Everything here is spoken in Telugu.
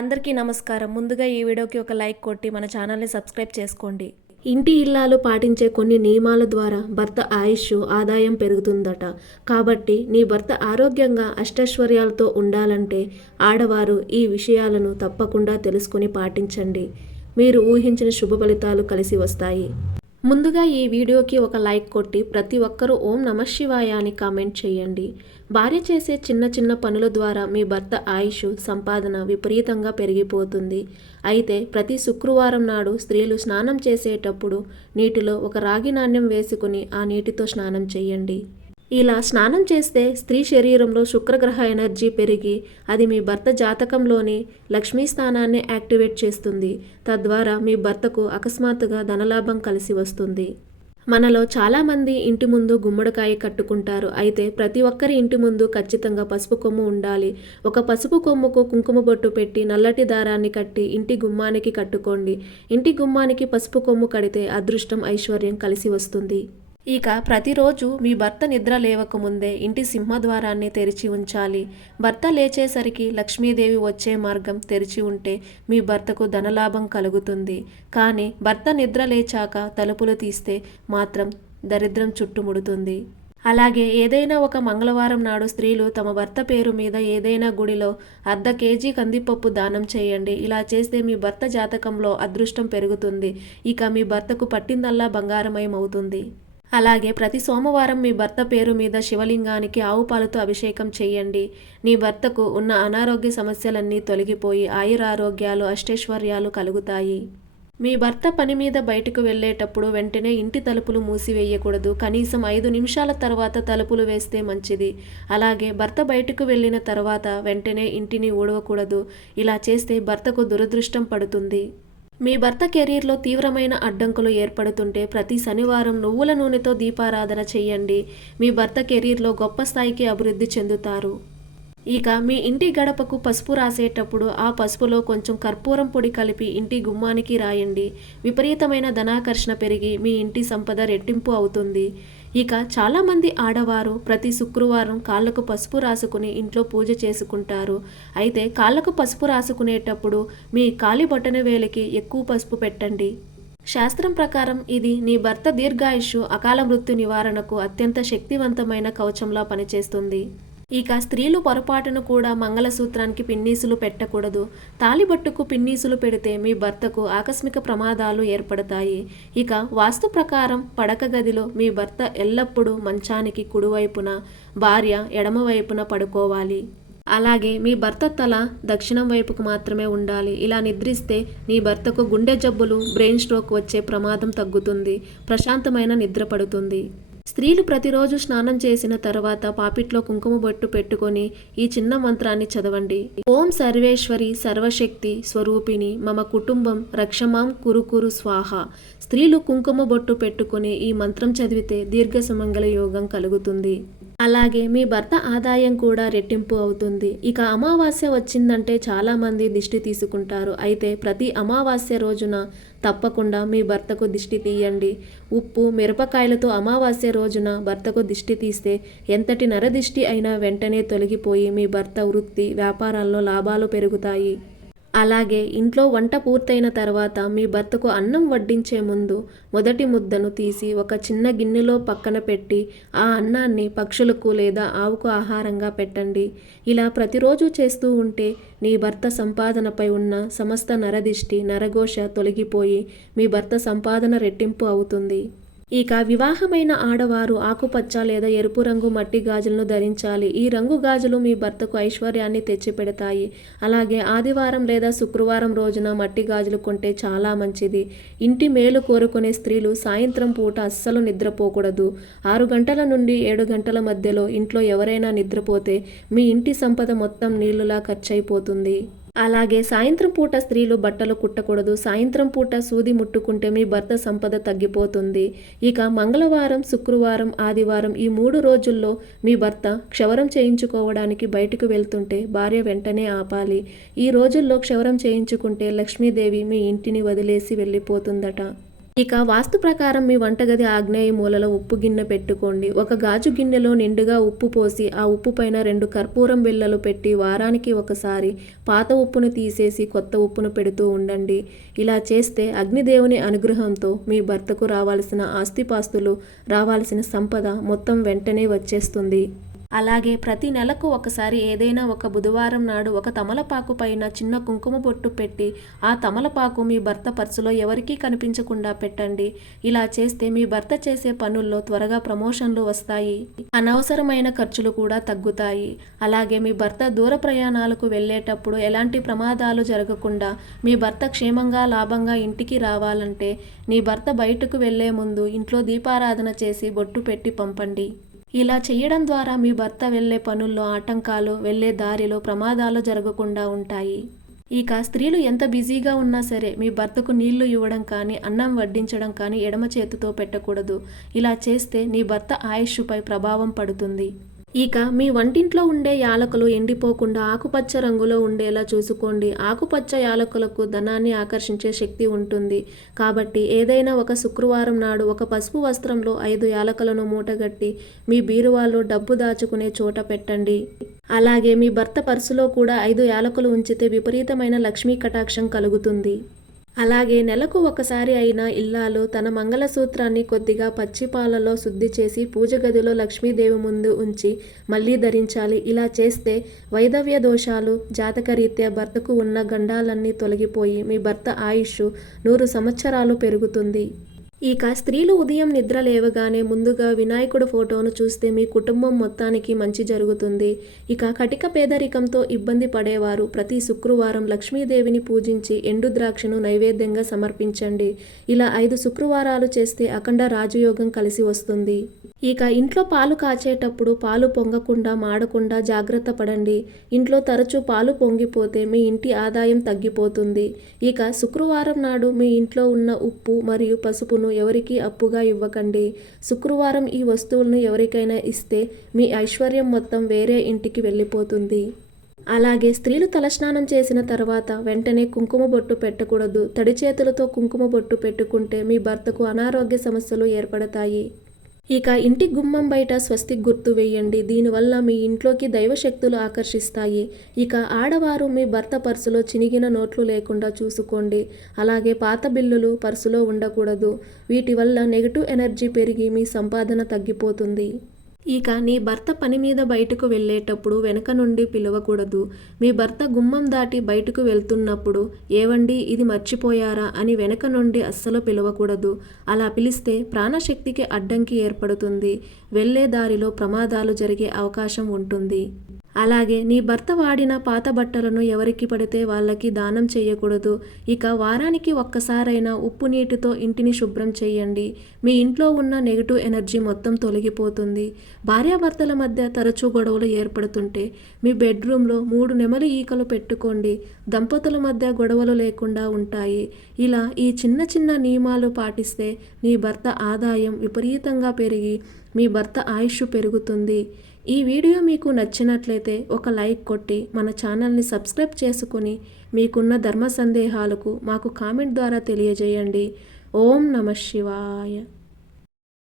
అందరికీ నమస్కారం. ముందుగా ఈ వీడియోకి ఒక లైక్ కొట్టి మన ఛానల్ని సబ్స్క్రైబ్ చేసుకోండి. ఇంటి ఇల్లాలు పాటించే కొన్ని నియమాల ద్వారా భర్త ఆయుష్ ఆదాయం పెరుగుతుందట. కాబట్టి నీ భర్త ఆరోగ్యంగా అష్టైశ్వర్యాలతో ఉండాలంటే ఆడవారు ఈ విషయాలను తప్పకుండా తెలుసుకొని పాటించండి. మీరు ఊహించిన శుభ ఫలితాలు కలిసి వస్తాయి. ముందుగా ఈ వీడియోకి ఒక లైక్ కొట్టి ప్రతి ఒక్కరూ ఓం నమఃశివాయ అని కామెంట్ చేయండి. భార్య చేసే చిన్న చిన్న పనుల ద్వారా మీ భర్త ఆయుష్ సంపాదన విపరీతంగా పెరిగిపోతుంది. అయితే ప్రతి శుక్రవారం నాడు స్త్రీలు స్నానం చేసేటప్పుడు నీటిలో ఒక రాగి నాణ్యం వేసుకుని ఆ నీటితో స్నానం చేయండి. ఇలా స్నానం చేస్తే స్త్రీ శరీరంలో శుక్రగ్రహ ఎనర్జీ పెరిగి అది మీ భర్త జాతకంలోని లక్ష్మీ స్థానాన్ని యాక్టివేట్ చేస్తుంది. తద్వారా మీ భర్తకు అకస్మాత్తుగా ధనలాభం కలిసి వస్తుంది. మనలో చాలామంది ఇంటి ముందు గుమ్మడికాయ కట్టుకుంటారు. అయితే ప్రతి ఒక్కరి ఇంటి ముందు ఖచ్చితంగా పసుపు కొమ్ము ఉండాలి. ఒక పసుపు కొమ్ముకు కుంకుమ బొట్టు పెట్టి నల్లటి దారాన్ని కట్టి ఇంటి గుమ్మానికి కట్టుకోండి. ఇంటి గుమ్మానికి పసుపు కొమ్ము కడితే అదృష్టం ఐశ్వర్యం కలిసి వస్తుంది. ఇక ప్రతిరోజు మీ భర్త నిద్ర లేవకముందే ఇంటి సింహద్వారాన్ని తెరిచి ఉంచాలి. భర్త లేచేసరికి లక్ష్మీదేవి వచ్చే మార్గం తెరిచి ఉంటే మీ భర్తకు ధనలాభం కలుగుతుంది. కానీ భర్త నిద్ర లేచాక తలుపులు తీస్తే మాత్రం దరిద్రం చుట్టుముడుతుంది. అలాగే ఏదైనా ఒక మంగళవారం నాడు స్త్రీలు తమ భర్త పేరు మీద ఏదైనా గుడిలో 1/2 కేజీ కందిపప్పు దానం చేయండి. ఇలా చేస్తే మీ భర్త జాతకంలో అదృష్టం పెరుగుతుంది. ఇక మీ భర్తకు పట్టిందల్లా బంగారమయం అవుతుంది. అలాగే ప్రతి సోమవారం మీ భర్త పేరు మీద శివలింగానికి ఆవు పాలతో అభిషేకం చేయండి. నీ భర్తకు ఉన్న అనారోగ్య సమస్యలన్నీ తొలగిపోయి ఆయురారోగ్యాలు అష్టైశ్వర్యాలు కలుగుతాయి. మీ భర్త పని మీద బయటకు వెళ్ళేటప్పుడు వెంటనే ఇంటి తలుపులు మూసివేయకూడదు. కనీసం 5 నిమిషాల తర్వాత తలుపులు వేస్తే మంచిది. అలాగే భర్త బయటకు వెళ్ళిన తర్వాత వెంటనే ఇంటిని ఊడవకూడదు. ఇలా చేస్తే భర్తకు దురదృష్టం పడుతుంది. మీ భర్త కెరీర్లో తీవ్రమైన అడ్డంకులు ఏర్పడుతుంటే ప్రతి శనివారం నువ్వుల నూనెతో దీపారాధన చేయండి. మీ భర్త కెరీర్లో గొప్ప స్థాయికి అభివృద్ధి చెందుతారు. ఇక మీ ఇంటి గడపకు పసుపు రాసేటప్పుడు ఆ పసుపులో కొంచెం కర్పూరం పొడి కలిపి ఇంటి గుమ్మానికి రాయండి. విపరీతమైన ధనాకర్షణ పెరిగి మీ ఇంటి సంపద రెట్టింపు అవుతుంది. ఇక చాలామంది ఆడవారు ప్రతి శుక్రవారం కాళ్ళకు పసుపు రాసుకుని ఇంట్లో పూజ చేసుకుంటారు. అయితే కాళ్ళకు పసుపు రాసుకునేటప్పుడు మీ కాలి బొటన వేలికి ఎక్కువ పసుపు పెట్టండి. శాస్త్రం ప్రకారం ఇది నీ భర్త దీర్ఘాయుష్ అకాల మృత్యు నివారణకు అత్యంత శక్తివంతమైన కవచంలా పనిచేస్తుంది. ఇక స్త్రీలు పొరపాటును కూడా మంగళసూత్రానికి పిన్నీసులు పెట్టకూడదు. తాలిబొట్టుకు పిన్నీసులు పెడితే మీ భర్తకు ఆకస్మిక ప్రమాదాలు ఏర్పడతాయి. ఇక వాస్తు ప్రకారం పడక గదిలో మీ భర్త ఎల్లప్పుడూ మంచానికి కుడివైపున, భార్య ఎడమవైపున పడుకోవాలి. అలాగే మీ భర్త తల దక్షిణం వైపుకు మాత్రమే ఉండాలి. ఇలా నిద్రిస్తే నీ భర్తకు గుండె జబ్బులు, బ్రెయిన్ స్ట్రోక్ వచ్చే ప్రమాదం తగ్గుతుంది. ప్రశాంతమైన నిద్ర పడుతుంది. స్త్రీలు ప్రతిరోజు స్నానం చేసిన తర్వాత పాపిట్లో కుంకుమ బొట్టు పెట్టుకొని ఈ చిన్న మంత్రాన్ని చదవండి. ఓం సర్వేశ్వరి సర్వశక్తి స్వరూపిణి మమ కుటుంబం రక్షమాం కురు స్వాహ. స్త్రీలు కుంకుమ బొట్టు పెట్టుకొని ఈ మంత్రం చదివితే దీర్ఘ సుమంగళ యోగం కలుగుతుంది. అలాగే మీ భర్త ఆదాయం కూడా రెట్టింపు అవుతుంది. ఇక అమావాస్య వచ్చిందంటే చాలామంది దిష్టి తీసుకుంటారు. అయితే ప్రతి అమావాస్య రోజున తప్పకుండా మీ భర్తకు దిష్టి తీయండి. ఉప్పు, మిరపకాయలతో అమావాస్య రోజున భర్తకు దిష్టి తీస్తే ఎంతటి నరదిష్టి అయినా వెంటనే తొలగిపోయి మీ భర్త వృత్తి, వ్యాపారాల్లో లాభాలు పెరుగుతాయి. అలాగే ఇంట్లో వంట పూర్తయిన తర్వాత మీ భర్తకు అన్నం వడ్డించే ముందు మొదటి ముద్దను తీసి ఒక చిన్న గిన్నెలో పక్కన పెట్టి ఆ అన్నాన్ని పక్షులకు లేదా ఆవుకు ఆహారంగా పెట్టండి. ఇలా ప్రతిరోజు చేస్తూ ఉంటే నీ భర్త సంపాదనపై ఉన్న సమస్త నరదిష్టి, నరఘోష తొలగిపోయి మీ భర్త సంపాదన రెట్టింపు అవుతుంది. ఇక వివాహమైన ఆడవారు ఆకుపచ్చ లేదా ఎరుపు రంగు మట్టి గాజులను ధరించాలి. ఈ రంగు గాజులు మీ భర్తకు ఐశ్వర్యాన్ని తెచ్చిపెడతాయి. అలాగే ఆదివారం లేదా శుక్రవారం రోజున మట్టి గాజులు కొంటే చాలా మంచిది. ఇంటి మేలు కోరుకునే స్త్రీలు సాయంత్రం పూట అస్సలు నిద్రపోకూడదు. 6 గంటల నుండి 7 గంటల మధ్యలో ఇంట్లో ఎవరైనా నిద్రపోతే మీ ఇంటి సంపద మొత్తం నీళ్లులా ఖర్చయిపోతుంది. అలాగే సాయంత్రం పూట స్త్రీలు బట్టలు కుట్టకూడదు. సాయంత్రం పూట సూది ముట్టుకుంటే మీ భర్త సంపద తగ్గిపోతుంది. ఇక మంగళవారం, శుక్రవారం, ఆదివారం ఈ 3 రోజుల్లో మీ భర్త క్షవరం చేయించుకోవడానికి బయటకు వెళ్తుంటే భార్య వెంటనే ఆపాలి. ఈ రోజుల్లో క్షవరం చేయించుకుంటే లక్ష్మీదేవి మీ ఇంటిని వదిలేసి వెళ్ళిపోతుందట. ఇక వాస్తు ప్రకారం మీ వంటగది ఆగ్నేయ మూలలో ఉప్పు గిన్నె పెట్టుకోండి. ఒక గాజు గిన్నెలో నిండుగా ఉప్పు పోసి ఆ ఉప్పు పైన 2 కర్పూరం బిళ్ళలు పెట్టి వారానికి ఒకసారి పాత ఉప్పును తీసేసి కొత్త ఉప్పును పెడుతూ ఉండండి. ఇలా చేస్తే అగ్నిదేవుని అనుగ్రహంతో మీ భర్తకు రావాల్సిన ఆస్తిపాస్తులు, రావాల్సిన సంపద మొత్తం వెంటనే వచ్చేస్తుంది. అలాగే ప్రతి నెలకు ఒకసారి ఏదైనా ఒక బుధవారం నాడు ఒక తమలపాకు పైన చిన్న కుంకుమ బొట్టు పెట్టి ఆ తమలపాకు మీ భర్త పర్సులో ఎవరికీ కనిపించకుండా పెట్టండి. ఇలా చేస్తే మీ భర్త చేసే పనుల్లో త్వరగా ప్రమోషన్లు వస్తాయి, అనవసరమైన ఖర్చులు కూడా తగ్గుతాయి. అలాగే మీ భర్త దూర ప్రయాణాలకు వెళ్ళేటప్పుడు ఎలాంటి ప్రమాదాలు జరగకుండా మీ భర్త క్షేమంగా లాభంగా ఇంటికి రావాలంటే నీ భర్త బయటకు వెళ్లే ముందు ఇంట్లో దీపారాధన చేసి బొట్టు పెట్టి పంపండి. ఇలా చేయడం ద్వారా మీ భర్త వెళ్ళే పనుల్లో ఆటంకాలు, వెళ్ళే దారిలో ప్రమాదాలు జరగకుండా ఉంటాయి. ఇక స్త్రీలు ఎంత బిజీగా ఉన్నా సరే మీ భర్తకు నీళ్లు ఇవ్వడం కానీ, అన్నం వడ్డించడం కానీ ఎడమ చేతితో పెట్టకూడదు. ఇలా చేస్తే నీ భర్త ఆయుష్పై ప్రభావం పడుతుంది. ఇక మీ వంటింట్లో ఉండే యాలకులు ఎండిపోకుండా ఆకుపచ్చ రంగులో ఉండేలా చూసుకోండి. ఆకుపచ్చ యాలకులకు ధనాన్ని ఆకర్షించే శక్తి ఉంటుంది. కాబట్టి ఏదైనా ఒక శుక్రవారం నాడు ఒక పసుపు వస్త్రంలో 5 యాలకులను మూటగట్టి మీ బీరువాలో డబ్బు దాచుకునే చోట పెట్టండి. అలాగే మీ భర్త పర్సులో కూడా 5 యాలకులు ఉంచితే విపరీతమైన లక్ష్మీ కటాక్షం కలుగుతుంది. అలాగే నెలకు ఒకసారి అయినా ఇల్లాలు తన మంగళసూత్రాన్ని కొద్దిగా పచ్చిపాలలో శుద్ధి చేసి పూజ గదిలో లక్ష్మీదేవి ముందు ఉంచి మళ్ళీ ధరించాలి. ఇలా చేస్తే వైధవ్య దోషాలు, జాతకరీత్యా భర్తకు ఉన్న గండాలన్నీ తొలగిపోయి మీ భర్త ఆయుష్ 100 సంవత్సరాలు పెరుగుతుంది. ఇక స్త్రీలు ఉదయం నిద్ర లేవగానే ముందుగా వినాయకుడు ఫోటోను చూస్తే మీ కుటుంబం మొత్తానికి మంచి జరుగుతుంది. ఇక కటిక పేదరికంతో ఇబ్బంది పడేవారు ప్రతి శుక్రవారం లక్ష్మీదేవిని పూజించి ఎండు ద్రాక్షను నైవేద్యంగా సమర్పించండి. ఇలా 5 శుక్రవారాలు చేస్తే అఖండ రాజయోగం కలిసి వస్తుంది. ఇక ఇంట్లో పాలు కాచేటప్పుడు పాలు పొంగకుండా, మాడకుండా జాగ్రత్త పడండి. ఇంట్లో తరచూ పాలు పొంగిపోతే మీ ఇంటి ఆదాయం తగ్గిపోతుంది. ఇక శుక్రవారం నాడు మీ ఇంట్లో ఉన్న ఉప్పు మరియు పసుపును ఎవరికీ అప్పుగా ఇవ్వకండి. శుక్రవారం ఈ వస్తువులను ఎవరికైనా ఇస్తే మీ ఐశ్వర్యం మొత్తం వేరే ఇంటికి వెళ్ళిపోతుంది. అలాగే స్త్రీలు తలస్నానం చేసిన తర్వాత వెంటనే కుంకుమ బొట్టు పెట్టకూడదు. తడి చేతులతో కుంకుమ బొట్టు పెట్టుకుంటే మీ భర్తకు అనారోగ్య సమస్యలు ఏర్పడతాయి. ఇక ఇంటి గుమ్మం బయట స్వస్తిక్ గుర్తు వేయండి. దీనివల్ల మీ ఇంట్లోకి దైవశక్తులు ఆకర్షిస్తాయి. ఇక ఆడవారు మీ భర్త పర్సులో చినిగిన నోట్లు లేకుండా చూసుకోండి. అలాగే పాత బిల్లులు పర్సులో ఉండకూడదు. వీటి వల్ల నెగిటివ్ ఎనర్జీ పెరిగి మీ సంపాదన తగ్గిపోతుంది. ఇక నీ భర్త పని మీద బయటకు వెళ్ళేటప్పుడు వెనక నుండి పిలవకూడదు. మీ భర్త గుమ్మం దాటి బయటకు వెళ్తున్నప్పుడు ఏవండి ఇది మర్చిపోయారా అని వెనక నుండి అస్సలు పిలవకూడదు. అలా పిలిస్తే ప్రాణశక్తికి అడ్డంకి ఏర్పడుతుంది. వెళ్ళే దారిలో ప్రమాదాలు జరిగే అవకాశం ఉంటుంది. అలాగే నీ భర్త వాడిన పాత బట్టలను ఎవరికి పడితే వాళ్ళకి దానం చేయకూడదు. ఇక వారానికి ఒక్కసారైనా ఉప్పు నీటితో ఇంటిని శుభ్రం చేయండి. మీ ఇంట్లో ఉన్న నెగిటివ్ ఎనర్జీ మొత్తం తొలగిపోతుంది. భార్యాభర్తల మధ్య తరచూ గొడవలు ఏర్పడుతుంటే మీ బెడ్రూమ్లో 3 నెమలి ఈకలు పెట్టుకోండి. దంపతుల మధ్య గొడవలు లేకుండా ఉంటాయి. ఇలా ఈ చిన్న చిన్న నియమాలు పాటిస్తే నీ భర్త ఆదాయం విపరీతంగా పెరిగి మీ భర్త ఆయుష్ పెరుగుతుంది. ఈ వీడియో మీకు నచ్చినట్లయితే ఒక లైక్ కొట్టి మన ఛానల్ని సబ్స్క్రైబ్ చేసుకొని మీకున్న ధర్మ సందేహాలకు మాకు కామెంట్ ద్వారా తెలియజేయండి. ఓం నమః శివాయ.